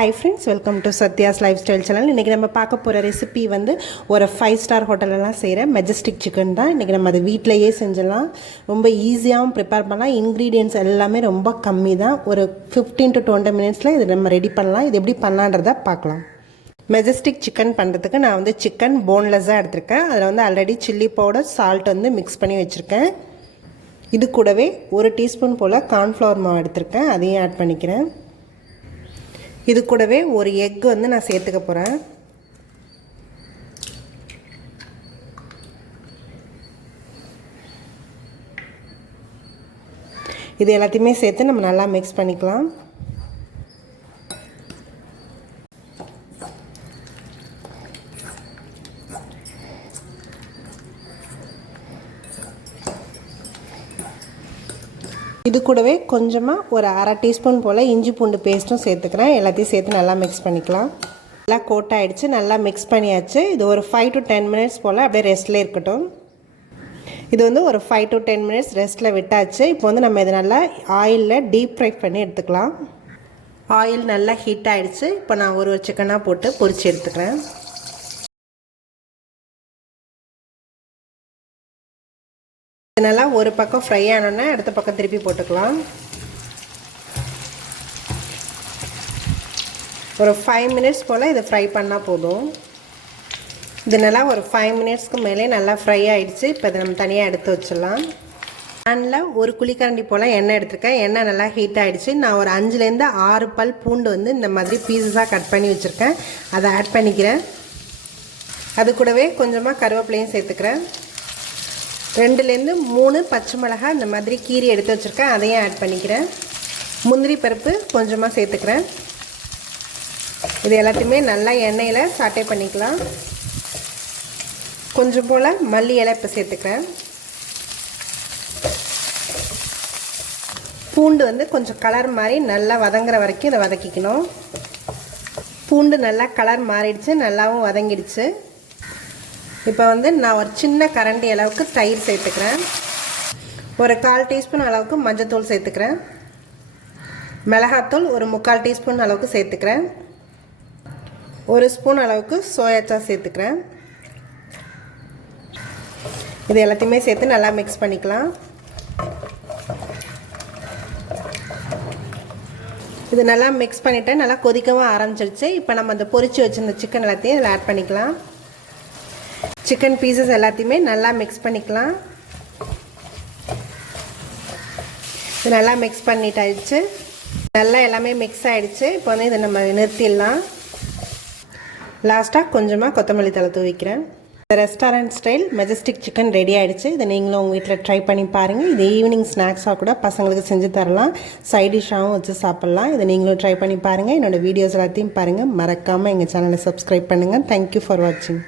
Hi friends welcome to Sathya's life style channel இன்றைக்கி நம்ம பார்க்க போகிற ரெசிபி வந்து ஒரு ஃபைவ் ஸ்டார் ஹோட்டலெலாம் செய்கிற மெஜஸ்டிக் சிக்கன் தான். இன்றைக்கி நம்ம அதை வீட்டிலையே செஞ்சிடலாம் ரொம்ப ஈஸியாகவும் ப்ரிப்பேர் பண்ணலாம். இன்க்ரீடியன்ஸ் எல்லாமே ரொம்ப கம்மி தான். ஒரு ஃபிஃப்டீன் டு டுவெண்ட்டி மினிட்ஸில் இது நம்ம ரெடி பண்ணலாம். இது எப்படி பண்ணலான்றதை பார்க்கலாம். மெஜஸ்டிக் சிக்கன் பண்ணுறதுக்கு நான் வந்து சிக்கன் போன்லெஸ்ஸாக எடுத்திருக்கேன். அதில் வந்து ஆல்ரெடி சில்லி பவுடர் சால்ட் வந்து மிக்ஸ் பண்ணி வச்சுருக்கேன். இது கூடவே ஒரு டீஸ்பூன் போல் கார்ன்ஃப்ளவர் மாவு எடுத்திருக்கேன். அதையும் ஆட் பண்ணிக்கிறேன். இது கூடவே ஒரு எக் வந்து நான் சேர்த்துக்க போகிறேன் இது எல்லாத்தையுமே சேர்த்து நம்ம நல்லா மிக்ஸ் பண்ணிக்கலாம். இது கூடவே கொஞ்சமாக ஒரு அரை டீஸ்பூன் போல் இஞ்சி பூண்டு பேஸ்ட்டும் சேர்த்துக்கிறேன். எல்லாத்தையும் சேர்த்து நல்லா மிக்ஸ் பண்ணிக்கலாம். நல்லா கோட் ஆகிடுச்சு நல்லா மிக்ஸ் பண்ணியாச்சு. இது ஒரு ஃபைவ் டு டென் மினிட்ஸ் போல் அப்படியே ரெஸ்ட்டில் இருக்கட்டும். இது வந்து ஒரு ஃபைவ் டு டென் மினிட்ஸ் ரெஸ்ட்டில் விட்டாச்சு. இப்போ வந்து நம்ம இதை நல்லா ஆயிலில் டீப் ஃப்ரை பண்ணி எடுத்துக்கலாம். ஆயில் நல்லா ஹீட் ஆகிடுச்சு இப்போ நான் ஒரு ஒரு சிக்கனாக போட்டு பொரித்து எடுத்துக்கிறேன். நல்லா ஒரு பக்கம் ஃப்ரை ஆனோன்னா அடுத்த பக்கம் திருப்பி போட்டுக்கலாம். ஒரு ஃபைவ் மினிட்ஸ் போல் இதை ஃப்ரை பண்ணால் போதும். இது நல்லா ஒரு ஃபைவ் மினிட்ஸ்க்கு மேலே நல்லா ஃப்ரை ஆகிடுச்சு இப்போ இதை நம்ம தனியாக எடுத்து வச்சிடலாம். பேனில் ஒரு குழிக்கரண்டி போல் எண்ணெய் எடுத்திருக்கேன். எண்ணெய் நல்லா ஹீட் ஆகிடுச்சு நான் ஒரு அஞ்சுலேருந்து ஆறு பல் பூண்டு வந்து இந்த மாதிரி பீசஸாக கட் பண்ணி வச்சுருக்கேன். அதை ஆட் பண்ணிக்கிறேன். அது கூடவே கொஞ்சமாக கருவேப்பிலையும் சேர்த்துக்கிறேன். ரெண்டுலேருந்து மூணு பச்சை மிளகாய் இந்த மாதிரி கீரி எடுத்து வச்சுருக்கேன். அதையும் ஆட் பண்ணிக்கிறேன். முந்திரி பருப்பு கொஞ்சமாக சேர்த்துக்கிறேன். இது எல்லாத்தையுமே நல்லா எண்ணெயில் சாட்டை பண்ணிக்கலாம். கொஞ்சம் போல் மல்லி இலை இப்போ சேர்த்துக்கிறேன். பூண்டு வந்து கொஞ்சம் கலர் மாதிரி நல்லா வதங்குற வரைக்கும் இதை வதக்கிக்கணும். பூண்டு நல்லா கலர் மாறிடுச்சு நல்லாவும் வதங்கிடுச்சு. இப்போ வந்து நான் ஒரு சின்ன கரண்டி அளவுக்கு தயிர் சேர்த்துக்கிறேன். ஒரு கால் டீஸ்பூன் அளவுக்கு மஞ்சத்தூள் சேர்த்துக்கிறேன். மிளகாத்தூள் ஒரு முக்கால் டீஸ்பூன் அளவுக்கு சேர்த்துக்கிறேன். ஒரு ஸ்பூன் அளவுக்கு சோயா சேர்த்துக்கிறேன். இது எல்லாத்தையுமே சேர்த்து நல்லா மிக்ஸ் பண்ணிக்கலாம். இது நல்லா மிக்ஸ் பண்ணிவிட்டு நல்லா கொதிக்கவும் ஆரம்பிச்சிருச்சு. இப்போ நம்ம அந்த பொரிச்சு வச்சுருந்த சிக்கன் எல்லாத்தையும் இதில் ஆட் பண்ணிக்கலாம். சிக்கன் பீசஸ் எல்லாத்தையுமே நல்லா மிக்ஸ் பண்ணிக்கலாம். இது நல்லா மிக்ஸ் பண்ணிட்டாயிடுச்சு. நல்லா எல்லாமே மிக்ஸ் ஆகிடுச்சு இப்போ வந்து இதை நம்ம நிறுத்திடலாம். லாஸ்ட்டாக கொஞ்சமாக கொத்தமல்லி தலை தூவிக்கிறேன். Restaurant style majestic chicken ready ஆகிடுச்சு இதை நீங்களும் உங்கள் வீட்டில் ட்ரை பண்ணி பாருங்கள் இது ஈவினிங் ஸ்நாக்ஸாக கூட பசங்களுக்கு செஞ்சு தரலாம். சைட் டிஷ்ஷாகவும் வச்சு சாப்பிட்லாம். இதை நீங்களும் ட்ரை பண்ணி பாருங்கள் என்னோடய வீடியோஸ் எல்லாத்தையும் பாருங்கள் மறக்காமல் எங்கள் சேனலை சப்ஸ்கிரைப் பண்ணுங்கள் தேங்க்யூ ஃபார் வாட்சிங்